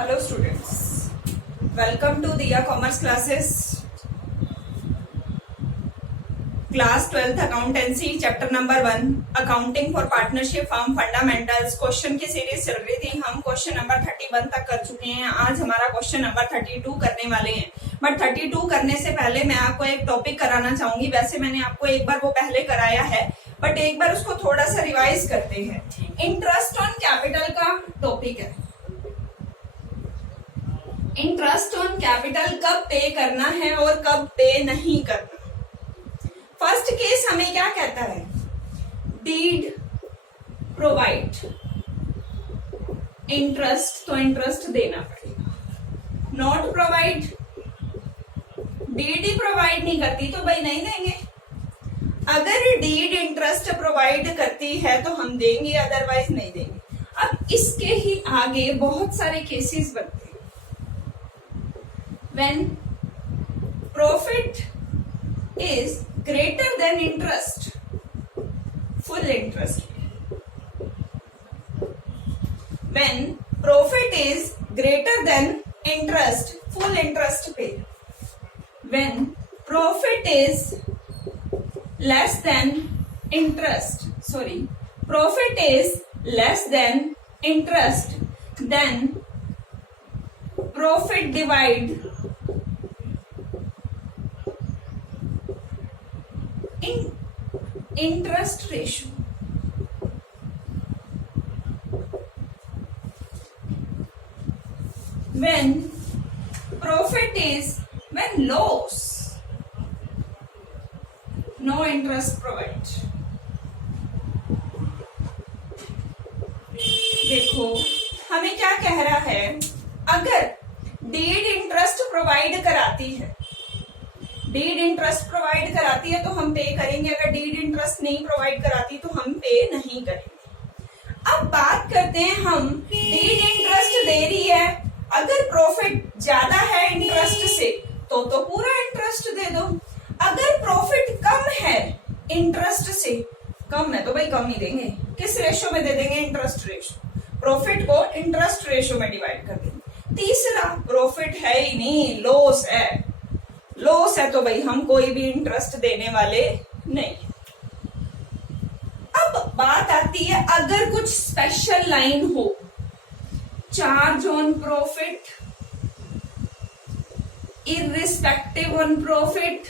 Hello students, welcome to Diya Commerce Classes. Class 12th Accountancy Chapter number 1 Accounting for Partnership Firm Fundamentals. Question की series चल रही थी, हम question number 31 तक कर चुके हैं. आज हमारा क्वेश्चन नंबर 32 करने वाले हैं. बट 32 करने से पहले मैं आपको एक टॉपिक कराना चाहूंगी. वैसे मैंने आपको एक बार वो पहले कराया है, बट एक बार उसको थोड़ा सा रिवाइज करते हैं. इंटरेस्ट ऑन कैपिटल का टॉपिक है. इंटरेस्ट ऑन कैपिटल कब पे करना है और कब पे नहीं करना. फर्स्ट केस हमें क्या कहता है, डीड प्रोवाइड इंटरेस्ट, तो इंटरेस्ट देना पड़ेगा. नॉट प्रोवाइड, डीड ही प्रोवाइड नहीं करती तो भाई नहीं देंगे. अगर डीड इंटरेस्ट प्रोवाइड करती है तो हम देंगे, अदरवाइज नहीं देंगे. अब इसके ही आगे बहुत सारे केसेस बनते हैं. When profit is greater than interest, full interest. When profit is greater than interest, full interest pay. When profit is less than interest, profit is less than interest, then profit divide in interest ratio. When profit is, when loss, no interest provide. देखो हमें क्या कह रहा है, अगर deed interest provide कराती है, deed interest provide कराती है तो हम पे करेंगे. अगर डीड इंटरेस्ट नहीं प्रोवाइड कराती तो हम पे नहीं करेंगे. अब बात करते हैं, हम डीड इंटरेस्ट दे रही है, अगर प्रॉफिट ज्यादा है इंटरेस्ट से तो पूरा इंटरेस्ट दे दो. अगर प्रॉफिट कम है इंटरेस्ट से, कम है तो भाई कम ही देंगे. किस रेशो में दे देंगे, इंटरेस्ट रेशो. प्रॉफिट को इंटरेस्ट रेशो में डिवाइड कर देंगे. तीसरा, प्रॉफिट है ही नहीं, लॉस है. लॉस है तो भाई हम कोई भी इंटरेस्ट देने वाले नहीं. अब बात आती है, अगर कुछ स्पेशल लाइन हो, charge on profit, irrespective on profit,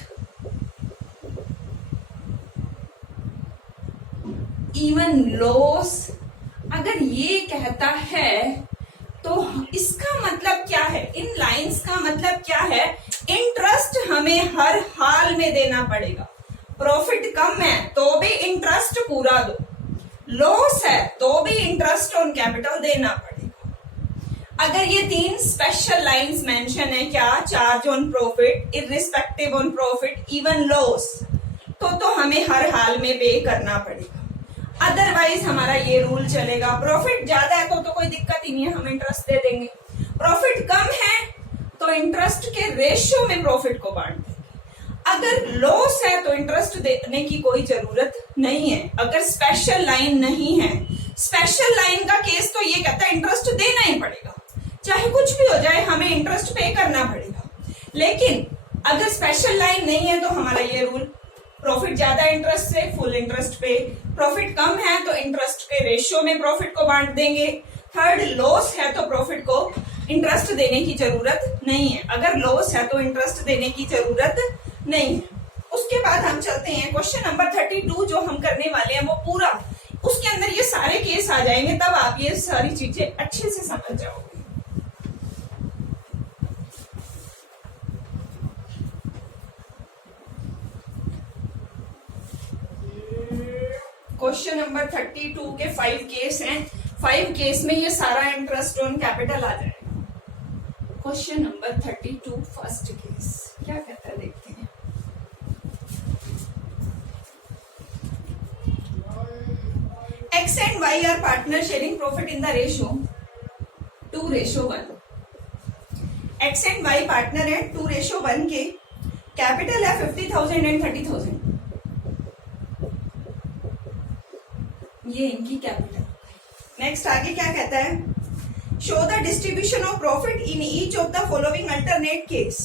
even loss, अगर ये कहता है तो इसका मतलब क्या है, इन लाइंस का मतलब क्या है, इंटरेस्ट हमें हर हाल में देना पड़ेगा. प्रॉफिट कम है तो भी इंटरेस्ट पूरा दो, लॉस है तो भी इंटरेस्ट ऑन कैपिटल देना पड़ेगा. अगर ये तीन स्पेशल लाइंस मेंशन है, क्या, charge on profit, irrespective on profit, even loss, तो हमें हर हाल में पे करना पड़ेगा. अदरवाइज हमारा ये रूल चलेगा, प्रॉफिट ज्यादा है तो कोई दिक्कत ही नहीं है, हम इंटरेस्ट दे देंगे. प्रॉफिट कम है तो इंटरेस्ट के रेशियो में प्रॉफिट को बांट देंगे. अगर लॉस है तो इंटरेस्ट देने की कोई जरूरत नहीं है. अगर स्पेशल लाइन नहीं है, स्पेशल लाइन का केस तो ये कहता है इंटरेस्ट देना ही पड़ेगा, चाहे कुछ भी हो जाए हमें इंटरेस्ट पे करना पड़ेगा. लेकिन अगर स्पेशल लाइन नहीं है तो हमारा ये रूल, प्रॉफिट ज्यादा इंटरेस्ट से फुल इंटरेस्ट पे, प्रॉफिट कम है तो इंटरेस्ट के रेशियो में प्रॉफिट को बांट देंगे. थर्ड, लॉस है तो प्रॉफिट को इंटरेस्ट देने की जरूरत नहीं है. अगर लॉस है तो इंटरेस्ट देने की जरूरत नहीं है. उसके बाद हम चलते हैं क्वेश्चन नंबर 32 जो हम करने वाले हैं, वो पूरा उसके अंदर ये सारे केस आ जाएंगे, तब आप ये सारी चीजें अच्छे से समझ जाओगे. क्वेश्चन नंबर 32 के 5 केस हैं. 5 केस में ये सारा इंटरेस्ट ऑन कैपिटल आ जाएगा. क्वेश्चन नंबर 32 फर्स्ट केस क्या कहता है, देखते हैं. X and Y are partner sharing profit in the ratio 2:1. X and Y partner है 2:1 के. कैपिटल है 50,000 एंड 30,000. ये इनकी कैपिटल. नेक्स्ट आगे क्या कहता है, show the distribution of profit in each of the following alternate case.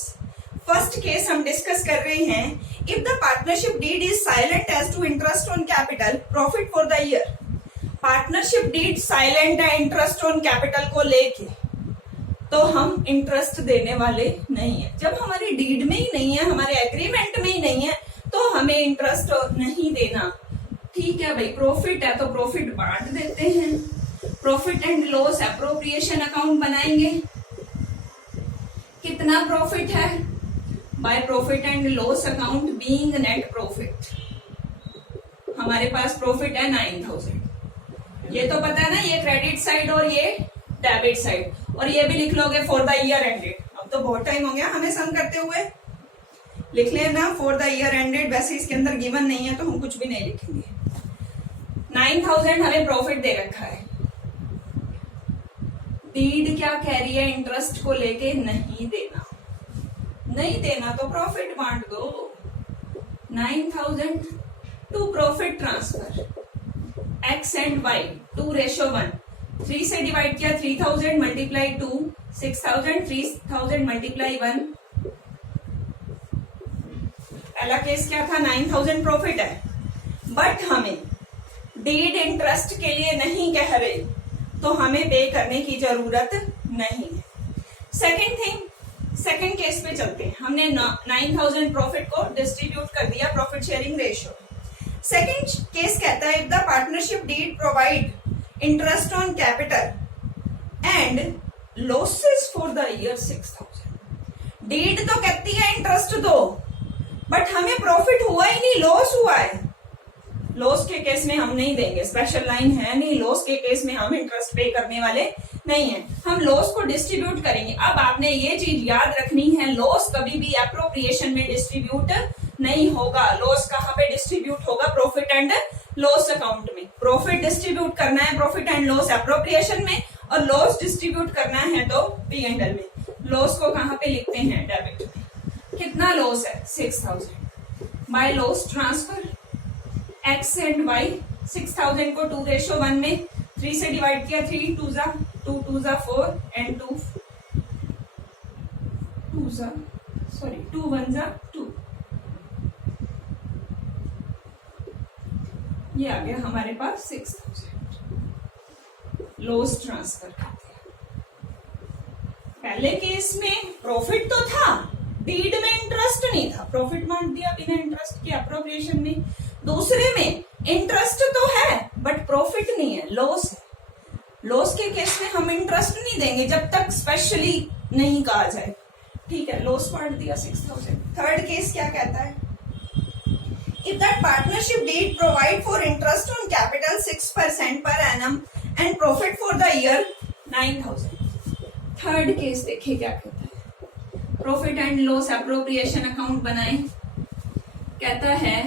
First case हम डिस्कस कर रहे हैं, if the partnership deed is silent as to interest on capital profit for the year. Partnership deed silent है interest on capital को लेके, तो हम interest देने वाले नहीं है। जब हमारी डीड में ही नहीं है, हमारे एग्रीमेंट में ही नहीं है, तो हमें इंटरेस्ट नहीं देना। ठीक है भाई, प्रॉफिट है तो प्रॉफिट बांट देते हैं। Profit and loss appropriation account बनाएंगे। कितना प्रॉफिट है? By profit and loss account being net profit. हमारे पास प्रॉफिट है 9000। ये तो पता है ना, ये क्रेडिट साइड और ये डेबिट साइड, और ये भी लिख लोगे फॉर द ईयर एंडेड। अब तो बहुत टाइम हो गया हमें सम करते हुए, लिख लेना फॉर द ईयर एंडेड। वैसे इसके अंदर गिवन नहीं है तो हम कुछ भी नहीं लिखेंगे। 9000 हमें प्रॉफिट दे रखा है। डीड क्या कह रही है? इंटरेस्ट को लेके नहीं देना। नहीं देना तो प्रॉफिट बांट दो। 9000 to profit transfer X and Y 2:1। 3 से डिवाइड किया 3000 मल्टीप्लाई 2 6000, 3000 मल्टीप्लाई 1। पहला केस क्या था? 9000 प्रॉफिट है, बट हमें डीड इंटरेस्ट के लिए नहीं कह रहे, तो हमें पे करने की जरूरत नहीं है। सेकेंड थिंग, सेकेंड केस पे चलते हैं। हमने 9000 प्रॉफिट को डिस्ट्रीब्यूट कर दिया profit sharing ratio. Second case कहता है, if the partnership deed provide interest on capital and losses for the year 6000। Deed तो कहती है इंटरेस्ट दो, बट हमें प्रॉफिट हुआ ही नहीं, लॉस हुआ है। लॉस के केस में हम नहीं देंगे, स्पेशल लाइन है नहीं। लॉस के केस में हम इंटरेस्ट पे करने वाले नहीं है, हम लॉस को डिस्ट्रीब्यूट करेंगे। अब आपने ये चीज याद रखनी है, लॉस कभी भी एप्रोप्रिएशन में डिस्ट्रीब्यूट नहीं होगा। लॉस कहाँ पे डिस्ट्रीब्यूट होगा? प्रॉफिट एंड लॉस अकाउंट में। प्रॉफिट डिस्ट्रीब्यूट करना है प्रॉफिट एंड लॉस एप्रोप्रिएशन में, और लॉस डिस्ट्रीब्यूट करना है तो P&L में। लॉस को कहाँ पे लिखते हैं? डेबिट में। कितना लॉस है? 6000। By loss transfer X and Y 6000 को 2:1 में 3 से डिवाइड किया 3 2 2 4 एंड 2 1 2। ये आ गया हमारे पास 6000। लॉस ट्रांसफर करते हैं। पहले केस में प्रॉफिट तो था, डीड में इंटरेस्ट नहीं था, प्रॉफिट बांट दिया बिना इंटरेस्ट के एप्रोप्रिएशन में। दूसरे में इंटरेस्ट तो है बट प्रॉफिट नहीं है, लॉस है। लॉस के केस में हम इंटरेस्ट नहीं देंगे जब तक स्पेशली नहीं कहा जाए। ठीक है, लॉस बांट दिया 6000। थर्ड केस क्या कहता है? If that partnership deed provide for interest on capital 6% per annum and profit for the year 9000। Third case देखिए क्या कहता है। Profit and loss appropriation account बनाए। कहता है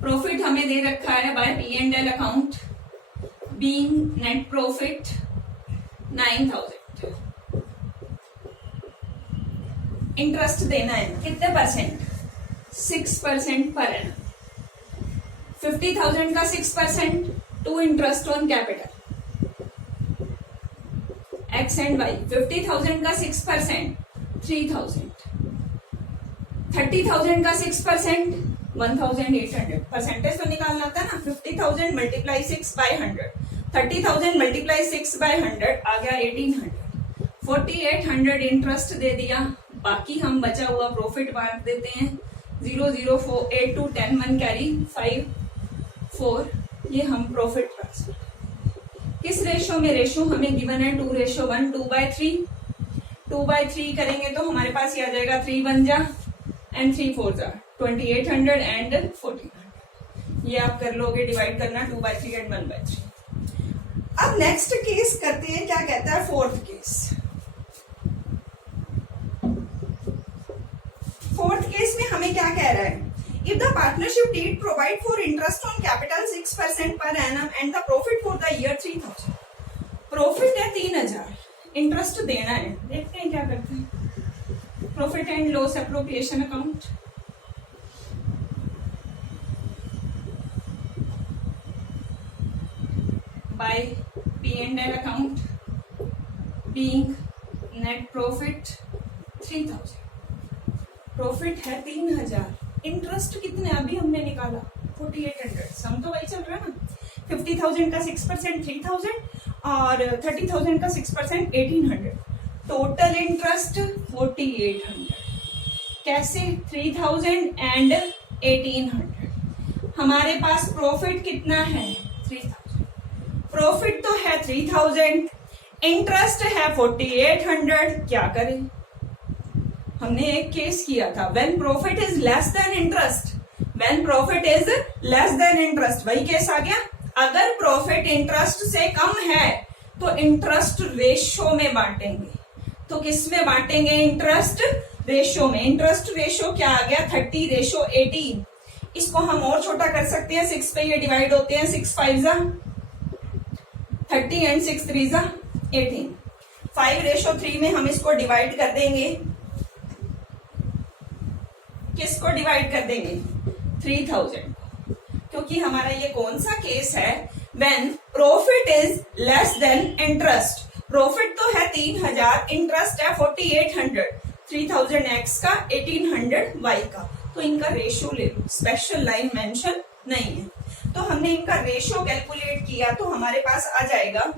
प्रॉफिट हमें दे रखा है by P&L account being net profit 9000। Interest देना है कितने परसेंट? 6% per annum. 50,000 का 6% to interest on capital X and Y. 50,000 का 6% 3000। 30,000 का 6% 1800। परसेंटेज तो निकालना था ना। 50,000 मल्टीप्लाई 6 बाय 100, 30,000 मल्टीप्लाई 6 बाय 100 आ गया 1800। 4800 इंटरेस्ट दे दिया, बाकी हम बचा हुआ प्रॉफिट बांट देते हैं। 0 0 4 8 2 10 1 कैरी 5 4। ये हम प्रॉफिट ट्रांसफर किस रेशो में? रेशो हमें गिवन है 2:1 2/3। 2/3 करेंगे तो हमारे पास ये आ जाएगा 3 1 जा एंड 3 4 जा 2800 एंड 1400। ये आप कर लोगे, डिवाइड करना 2/3 एंड 1/3। अब नेक्स्ट केस करते हैं, क्या कहता है फोर्थ केस। फोर्थ केस में हमें क्या कह रहा है? If the partnership deed provide for interest on capital 6% per annum and the profit for the year 3000। Profit है 3000, इंटरेस्ट देना है। देखते हैं क्या करते हैं। Profit and loss appropriation account. by P&L account being net profit 3000, profit है 3000, interest कितने अभी हमने निकाला 4800, सम तो वही चल रहा है ना, 50,000 का 6% 3000 और 30,000 का 6% 1800, टोटल इंटरेस्ट 4800, कैसे 3000 एंड 1800, हमारे पास प्रॉफिट कितना है 3000, प्रॉफिट तो है 3000, इंटरेस्ट है 4800, क्या करें, हमने एक केस किया था when profit is less than interest, when profit is less than interest, वही केस आ गया, अगर प्रॉफिट इंटरेस्ट से कम है तो इंटरेस्ट रेशो में बांटेंगे, तो किस में बांटेंगे, इंटरेस्ट रेशो में, इंटरेस्ट रेशो क्या आ गया 30:18, इसको हम और छोटा कर सकते हैं, 6 पे ये डिवाइड होते हैं, 6 5 जा 30 एंड 6 3 जा 18, 5:3 में हम इसको डिवाइड कर देंगे, किसको डिवाइड कर देंगे 3000, क्योंकि हमारा ये कौन सा केस है, when profit is less than interest, profit तो है 3000, इंटरेस्ट है 4800, 3000 एक्स का 1800 वाई का, तो इनका रेशियो ले लो, स्पेशल लाइन मेंशन नहीं है, तो हमने इनका रेशियो कैलकुलेट किया तो हमारे पास आ जाएगा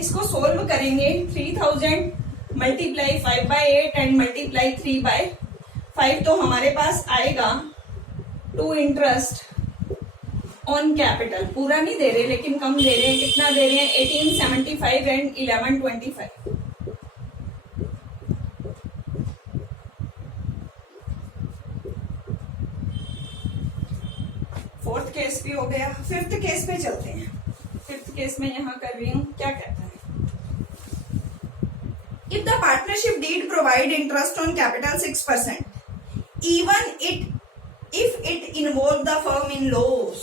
इसको सोल्व करेंगे 3000 मल्टीप्लाई 5/8 एंड मल्टीप्लाई 3/5, तो हमारे पास आएगा टू इंटरेस्ट ऑन कैपिटल, पूरा नहीं दे रहे लेकिन कम दे रहे हैं, कितना दे रहे हैं 1875 एंड 1125, फोर्थ केस भी हो गया, फिफ्थ केस पे चलते हैं, फिफ्थ केस में यहां कर रही हूं, क्या कहता है, if the partnership did provide interest on capital 6%, even if it involved the firm in loss,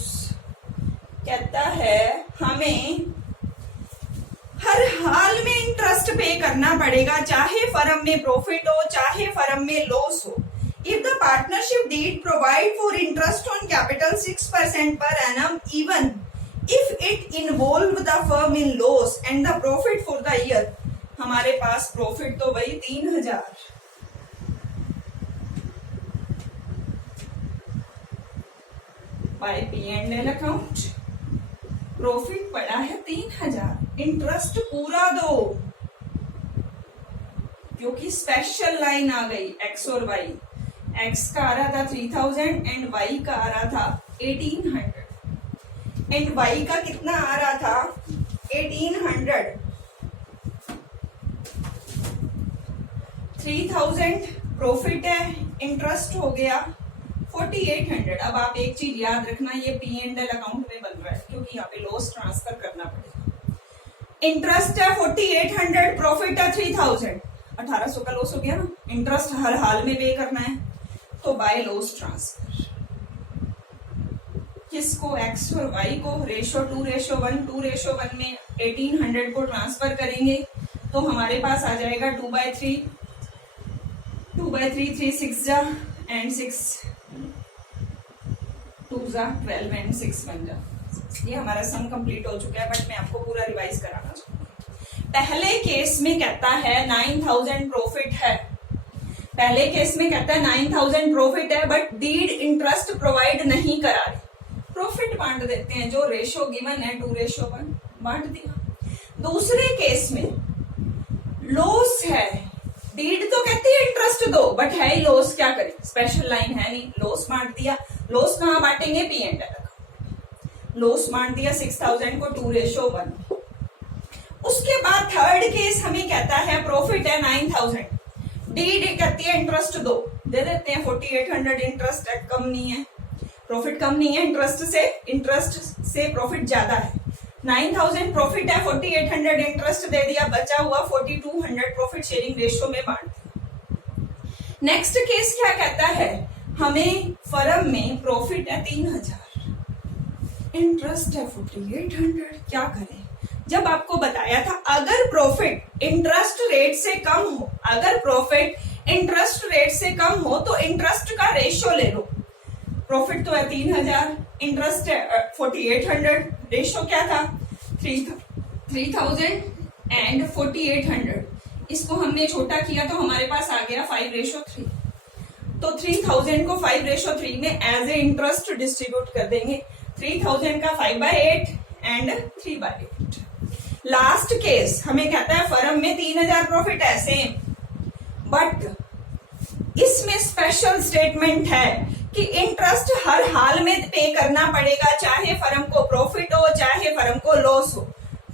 कहता है हमें हर हाल में इंटरेस्ट पे करना पड़ेगा, चाहे फर्म में प्रॉफिट हो चाहे फर्म में लॉस हो, if the partnership did provide for interest on capital 6% per annum, even if it involved the firm in loss and the profit for the year, हमारे पास प्रॉफिट तो वही 3000, बाय P&L अकाउंट प्रॉफिट पड़ा है 3000, interest पूरा दो, क्योंकि special line आ गई x और वाई, एक्स का आ रहा था 3000 एंड वाई का आ रहा था 1800, एंड वाई का कितना आ रहा था 1800, 3000 प्रॉफिट है, इंटरेस्ट हो गया 4800, अब आप एक चीज याद रखना, ये P&L अकाउंट में बन रहा है क्योंकि यहाँ पे लॉस ट्रांसफर करना पड़ेगा, इंटरेस्ट है 4800, प्रॉफिट है 3000, 1800 का लॉस हो गया ना, इंटरेस्ट हर हाल में पे करना है, तो बाय लॉस ट्रांसफर, किसको एक्स और वाई को, रेशो 2:1, 2:1 में 1800 को ट्रांसफर करेंगे तो हमारे पास आ जाएगा 2/3, 2/3 3 6 जा एंड 6 2 जा 12 एंड 6 1 जा, ये हमारा सम कंप्लीट हो चुका है, बट मैं आपको पूरा रिवाइज कराना चाहूंगी। पहले केस में कहता है 9000 प्रॉफिट है, पहले केस में कहता है 9000 प्रॉफिट है, बट डीड इंटरेस्ट प्रोवाइड नहीं करा रहे, प्रॉफिट बांट देते हैं, जो रेशो गिवन है 2:1 बांट दिया। दूसरे केस में लॉस है, डीड तो कहती है इंटरेस्ट दो, बट है ही लॉस, क्या करें, स्पेशल लाइन है नहीं, लॉस बांट दिया, लॉस कहां बांटेंगे P&L अकाउंट, लॉस बांट दिया 6000 को 2:1। उसके बाद थर्ड केस हमें कहता है प्रॉफिट है 9000, डीड कहती है इंटरेस्ट दो, दे देते हैं 4800, इंटरेस्ट कम नहीं है, प्रॉफिट कम नहीं है, इंटरेस्ट से प्रॉफिट ज्यादा है, 9000 प्रॉफिट है, 4800 इंटरेस्ट दे दिया, बचा हुआ 4200 प्रॉफिट शेयरिंग रेशियो में बांट दिया। नेक्स्ट केस क्या कहता है, हमें फर्म में प्रॉफिट है 3000, इंटरेस्ट है 4800, क्या करें, जब आपको बताया था अगर प्रॉफिट इंटरेस्ट रेट से कम हो, अगर प्रॉफिट इंटरेस्ट रेट से कम हो तो इंटरेस्ट का रेशियो ले लो, प्रॉफिट तो है 3000, इंटरेस्ट है 4800, रेशो क्या था 3000 एंड 4800। इसको हमने छोटा किया तो हमारे पास आ गया 5:3। तो 3000 को 5:3 में एज ए इंटरेस्ट डिस्ट्रीब्यूट कर देंगे। 3000 का 5/8 एंड 3/8। लास्ट केस हमें कहता है फर्म में 3000 प्रॉफिट है सेम, बट इसमें स्पेशल स्टेटमेंट है कि इंटरेस्ट हर हाल में पे करना पड़ेगा, चाहे फर्म को प्रॉफिट हो चाहे फर्म को लॉस हो।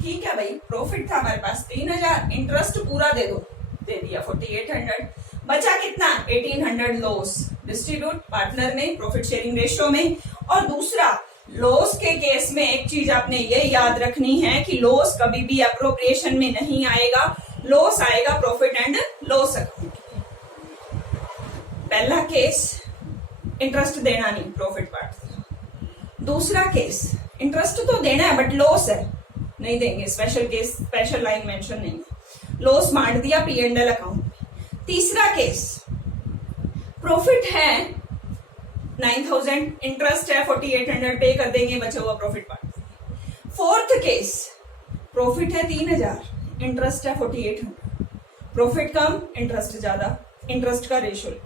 ठीक है भाई, प्रॉफिट था हमारे पास 3000, इंटरेस्ट पूरा दे दो, दे दिया 4800, बचा कितना 1800 लॉस, डिस्ट्रीब्यूट पार्टनर में प्रॉफिट शेयरिंग रेशियो में। और दूसरा लॉस के केस में एक चीज आपने ये याद रखनी है कि लॉस कभी भी अप्रोप्रिएशन में नहीं आएगा, लॉस आएगा प्रॉफिट एंड लॉस अकाउंट। पहला केस इंटरेस्ट देना नहीं, प्रॉफिट पार्ट। दूसरा केस इंटरेस्ट तो देना है बट लॉस है, नहीं देंगे, special case, special line mention नहीं है, लॉस बांट दिया P&L अकाउंट में। तीसरा केस प्रॉफिट है 9000, इंटरेस्ट है 4800, पे कर देंगे, बचा हुआ profit part. Fourth case profit है 3000, इंटरेस्ट है 4800, प्रॉफिट कम इंटरेस्ट ज्यादा, इंटरेस्ट का रेशियो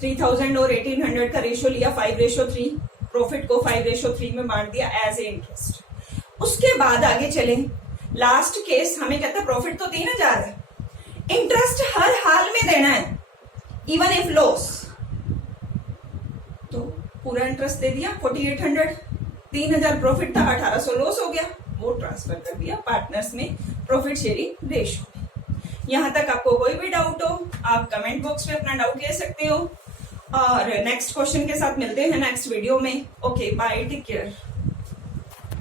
3000 और 1800 का रेशियो लिया 5:3, प्रॉफिट को 5:3 में बांट दिया एज ए इंटरेस्ट। उसके बाद आगे चले, लास्ट केस हमें कहता है प्रॉफिट तो 3000 है, इंटरेस्ट हर हाल में देना है इवन इफ लॉस, तो पूरा इंटरेस्ट दे दिया 4800, 3000 प्रॉफिट था, 1800 लॉस हो गया, वो ट्रांसफर कर दिया पार्टनर्स में प्रॉफिट शेयरिंग रेशियो में। यहां तक आपको कोई भी डाउट हो आप कमेंट बॉक्स में अपना डाउट ले सकते हो, और नेक्स्ट क्वेश्चन के साथ मिलते हैं नेक्स्ट वीडियो में। Okay bye, take care.